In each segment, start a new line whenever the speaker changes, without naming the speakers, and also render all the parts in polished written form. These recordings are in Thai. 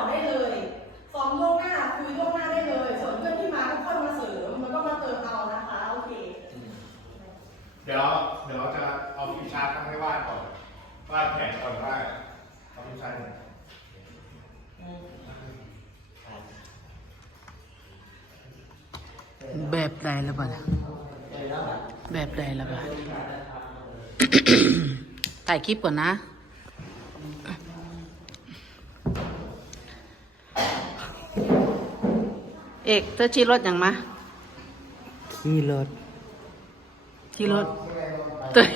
อนได้เลยซ้อมล่วงหน้าคุยล่วงหน้าได้เลยส่วนเพื่อนที่มาก็ค่อยมาเสริมมันก็มาเติมเอานะคะโอเค
เดี๋ยวเราจะเอาฟิวชาร์ตให้วาดก่อนวาดแผนก่อนว่าเอาฟิวชาร์ต
แบบใดละบ้าแบบใดละบ้า ถ่ายคลิปก่อนนะเอกเธอชี้รถอย่างมาขี่รถเตย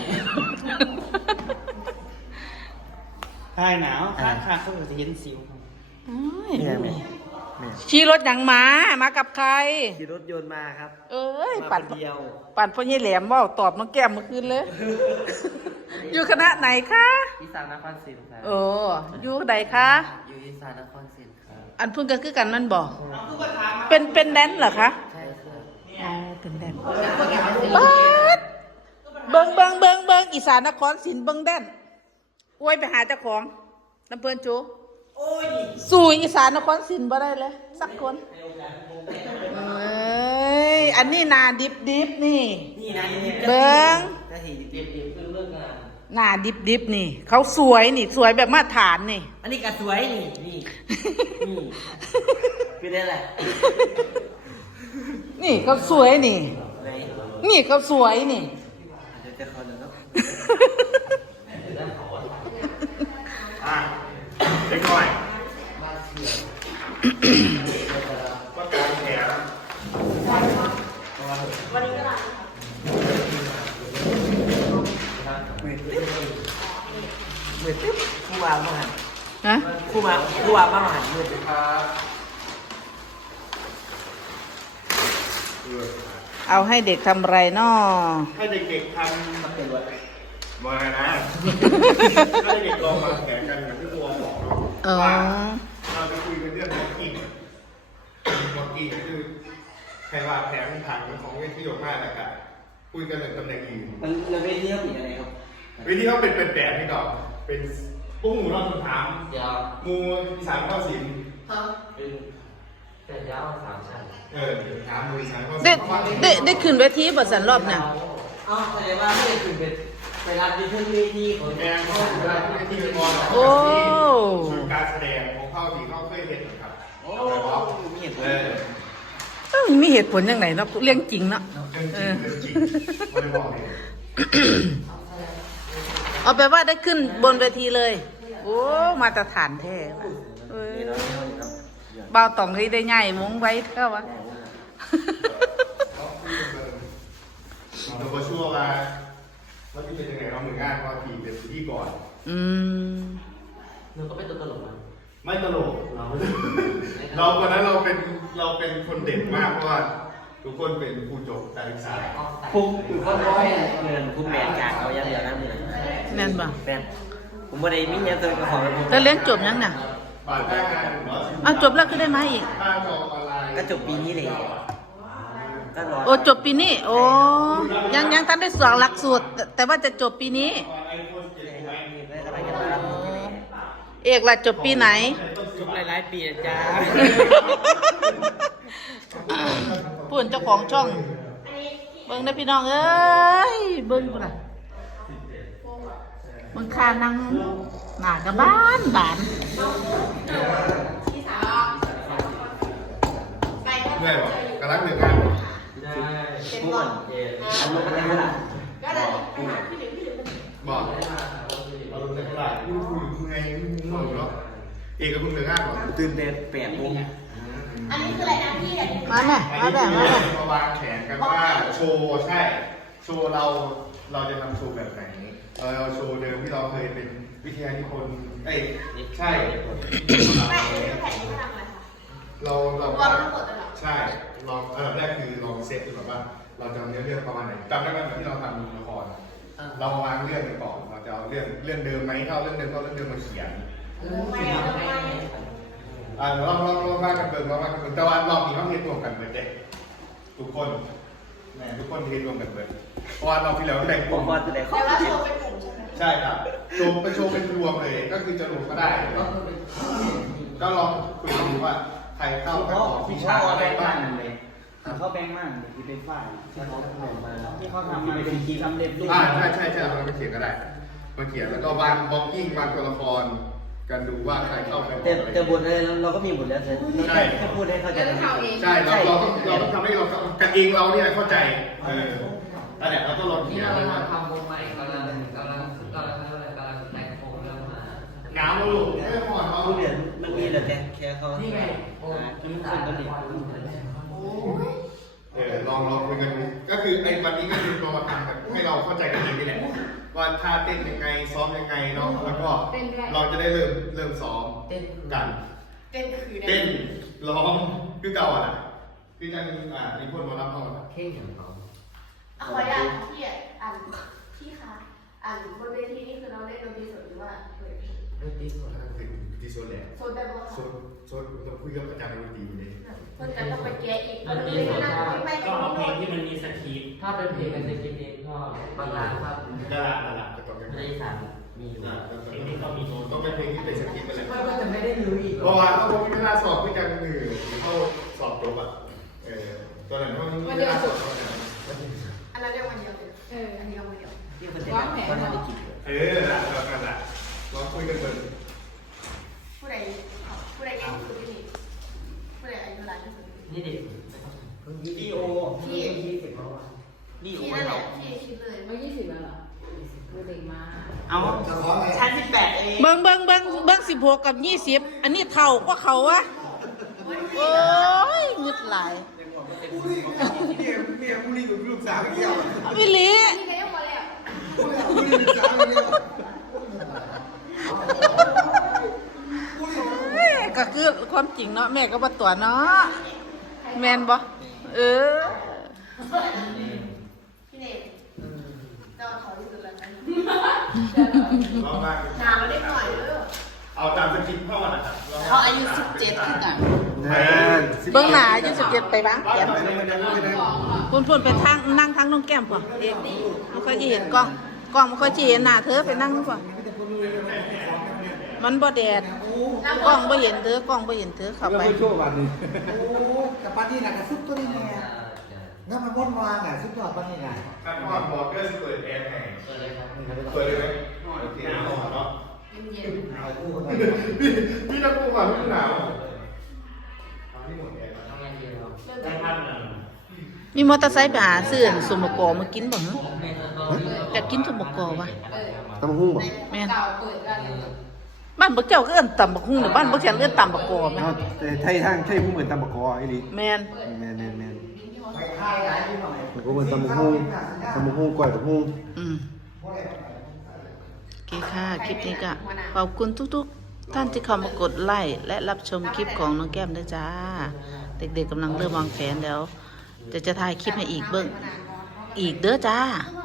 คลายหนาวข้างเขาจะเย็นสิว
ชี้รถอย่างมากับใคร
ขี่รถยนต์มาครับ
เอ้ยปั่น
เดียว
ปั่นพ่อยี่แหลมว่าตอบน้องแก้มเมื่อคืนเลย อยู่คณะไหนคะ
อีสานนครศรีครับ
อยู่ไหนคะ
อยู่อีสานนครศรีครับ
อันเพิ่งก็คือกันนั่นบอกเป็นแดนเหรอคะ
ใช่ครับ
อ๋อเป็นแดนเบิ้งอีสานนครศรีเบิ้งแดนอวยไปหาเจ้าของน้ำเพิ่นจูสู่อีสานนครศรีบ่ได้เลยสักคนอันนี้นาดิบนี่เบิ้งนาดิบนี่เขาสวยนี่สวยแบบมาตรฐานนี่
อันนี้ก็สวยนี่คือได้แหละ
นี่เขาสวยนี่นี่เขาสวยนี่
จะเขาเลยเนาะ
เล็กน้อยว่าการแผน
วันนี้ก็ได้
มือตึ๊บคู่วางมาหัน
ฮะ
คู่วางมาหันมือตึ๊บ
เอาให้เด็กทำไรน้อ
ให้เด็กๆทำเป็นอะไรมานะให้เด็กลองมาแข่งกันอย่างที่ตัวบอกว่าเราจะคุยกันเรื่องของกินคือใครว่าแผนผังของเวทีออกมาแล้วกันคุยกันเรื่องตำแหน่งยืน
แล้วเวทีเขาเป็นอะไรครับ
เวทีเขาเป็นแบบนี่ก่อนเป็นพวกหมูรอบสุดท้ายงูอีสานข้าวสิน
เป็นแต่ยาว3 ชั้น
ถามงูอีสานข้าวสิน
ได้ขึ้นเวทีบทสันรอบเนี่ย
แสดงว่าไม่ได้ขึ้นไปรับที่ขึ้นเวทีของ
แกงเขาเวลาที่ทีมอนส่วนการแสดงของเขาที่เขาเคยเห็นครับ
มีเหตุผล
มีเหตุผลยังไงเนาะเรื่องจริงเนาะ
จริงไม่ได้บอกเลย
เอาไปว่าได้ขึ้นบนเวทีเลยโอ้มาตรฐานแท้เบาต่องที่ได้ง่ายมงไว้เท่าวะ
เราก็ชั่วว่าเราที่เป็นยังไงเราเหมือนงานว่าทีเป็นที่ก่อน
เราก็เป็นตัวตลกมั้ย
ไม่ตลกเราวันนั้นเราเป็นคนเด่นมากเพราะว่าทุกคนเป็นครูจบการศึกษา
ภูมิอยู่ก็ร้อยเงินภูมิแบนกากเอาอย่างเดียวนะมึง
แน่นป่ะ
แบนผมบ่ได้มีเงินตัวกับของ
แต่เรียนจบยังเนี่ยจบแล้วก็ได้มาอีก
ก็จบปีนี้เลย
โอ้จบปีนี้โอ้ยังท่านได้สอบหลักสูตรแต่ว่าจะจบปีนี้เอกล่ะจบปีไหน
จบหลายปีจ้า
พูดเจ้าของช่องเบิ้งได้พี่น้องเอ้ยเบิ้งกูน่ะเบิ้งคานั่งหน้ากับบ้าน
เหนื่อยป่ะกำลังเหนื่อยงาน
ผู้คนอันนู้นอะไรล่ะ
บอกเราเหนื่อยเท่าไหร่พูดยังไงง่วงอยู่แล้วเอกกับคุณเหนื่อยงานป่ะ
ตื่นเต้น8 โมง
อันนี้คืออะไรนะพี่
มาแม่
มาวางแผนกันว่าโชว์ใช่โชว์เราจะทำโชว์แบบไหนเราโชว์เดิมที่เราเคยเป็นวิทยานิพนธ์ใช่เราใช่ลองอันดับแรกคือลองเซตดูแบบว่าเราจะเอาเรื่องประมาณไหนจำได้ไหมที่เราทำละครเราวางเรื่องก่อนเราจะเอาเรื่องเดิมไหมเข้าเรื่องเดิมมาเขียนลองว่ากันเบิร์ว่ากันเบิร์แต่ว่ารอบนี้ต้องเรียนรวมกันเบิร์เด็กทุกคนเรียนรวมกันเบิร์เพราะว่าเราที่แล้วได้กลุ่ม
แต่ว่าโชว์เป็นกลุ่มใช่ไหม
ใช่ครับโชว์ไปโชว์เป็นรวมเลยก็คือจะรวมก็ได้เลยก็ลองคุยดูว่าใครเข้ากับของวิชาอะไรบ้าง
เขาแบงมากที่เป็นฝ่ายที่เขาทำมาเป็นคีย์สำเร็จรูป
ใช่เราไปเขียนก็ได้มาเขียนแล้วก็วางบล็อกกิ้งวางตัวละครกันดูว่าใครเข้าไป
แต่บทอะไรเราก็มีบทแล้วแค่พูดให้เข้าใจ
ใช่เราต้องทำให้เรากันเองเราเนี่ยเข้าใจนั่นแหละเราก็ลองเขี
นี่
ยน
เรากำลังทำวงใหม่กำลังแต่งโครงเริ่มมา
หนาวลูกไม่หอนเขา
ผู้เรียนมันมีแต่แค่เขา
นี่ไงโอ้
ที่คนก็ดี
ลองคุยกันดูก็คือไอ้วันนี้ก็คือเรามาทำแบบให้เราเข้าใจกันเองนี่แหละว่าท่าเต้นยังไงซ้อมยังไงเนาะแล้วก็เราจะได้เริ่มซ้อม
เต้น
กัน
เต้นคือ
เต้นร้องคือเก่าอ่ะคือจังมีคนมารับเขา
เข่งอย่างเขา
ขออนุญาตพี่พี่คะบนเวทีนี่คือเราเล่นดนตรีสดหรือว่าเปิดเพลง
เล่นติ๊กหมด
ที่โซนแหลม
โซนแบบว่า
โซนเราคุยกับอาจารย์ดนตรีเลย
เพื่อนกันต้องไปแก้อีกเพื่อนเลยนะไม่
ก็เอาเพลงที่มันมีสคริปต์
ถ้าเป็นเพลงกันจะกินเองก็บางร้านครับ
ดาราจะต้องกัน
ในอีสานมีอยู่
เพลงนี้ก็มีโน้ต
ต้องเป็นเพลงที่เป็นสคริปต์ไปเลย
ก็จะไม่ได้รู้อีก
เพราะว่าเขาไม่ได้สอบด้วยกันหรือเขาสอบจบอ่ะตัวไหนว่าไม่ได้สอบ
อันนั้นเรียกวันเดียวเลยอันนี้เราวันเดียว
ที่คนเต้นคนทำได้กี่
นั่นแหละลองคุยกันเถอะ
ผู้ใดเก่งที่สุดที่นี่ผู้ใดอายุหลายที่สุด
นี่เด็ก
ดีโอที่สิบแล้วอ่ะดีโอ
พี่นั่นแหละพี่คิดเลย
ไม่20แล้วเหรอคือเด็กมาก
เอาชั้น18เอง
เบิ่ง16กับ20อันนี้เท่าก็เขาวะโอ้ยงึดหลาย
เมียผู้รีกับลูกสาวเกี่ยว
วิลี
พี่ก็ยังพอแล้ว
ผู้รีลูกสาวเกี่ยว
ก็คือความจริงเนาะแม่ก็บ่ตัวเนาะแม่นบ่เออ
พี่เนมเจ้าขอที่สุดแล้วกัน
ลองมา
หนาเราได้หน่อยเด้อ
เอาตามสคริปต์พ่อนะครับ
เขาอายุ17ขึ้นน่ะเบิ่งหน้าอายุ17ไปบ้างแก้มพุ่นไปทางนั่งทางน้องแก้มพุ่นเด็กนี่บ่ค่อยสิเห็นกล้องบ่ค่อยสิเห็นหน้าเธอไปนั่งพุ่นมันบ่แดดกล้องบ่เห็นเธอกล้องบ่เห็นเธอเข้าไป
โอ้กับปาร์ตี้น่ะกับซุปตัวนี้ไงงั้นมันวนวางอ่ะซุปยอดปาร์ตี้ไง
ถ้าพ่อบอกก็จะเปิดแอร์ให้
เปิดเลยครับ
เปิดเลยไหมโอเคหนาวเนาะ
เย็น
เอาคู่กัน
พี่ตะกูก่อนพี่หนาวนี่หมดแอร์
ทำงานเดียว
ได้ภาพหนึ่ง
มีมอเตอร์ไซค์ไปหาซื้อสมกอมากินบ่ฮะอยากกินสมกอวะ
ตำหุ้งบ่
แม่น
เก่าเปิดกัน
บ้านบ่เจ้าก็เอิ้นตำบักหุ่งหรือบ้านบ่เจ้าเอิ้นตำบักกอแม่น
ไทยทางไทยผู้เหมือนตำบักกอไอ้ลิ
แม่น
แม่ก็เหมือนตำบักหุ้งก่อยบักหุ้ง
โอเคค่ะ คลิปนี้ก็ขอบคุณทุกๆ ท่านที่เข้ามากดไลค์และรับชมคลิปของน้องแก้มด้วยจ้า เด็กๆกำลังเริ่มวางแผนแล้ว จะถ่ายคลิปให้อีกเบิ่งอีกเด้อจ้า
เพราะ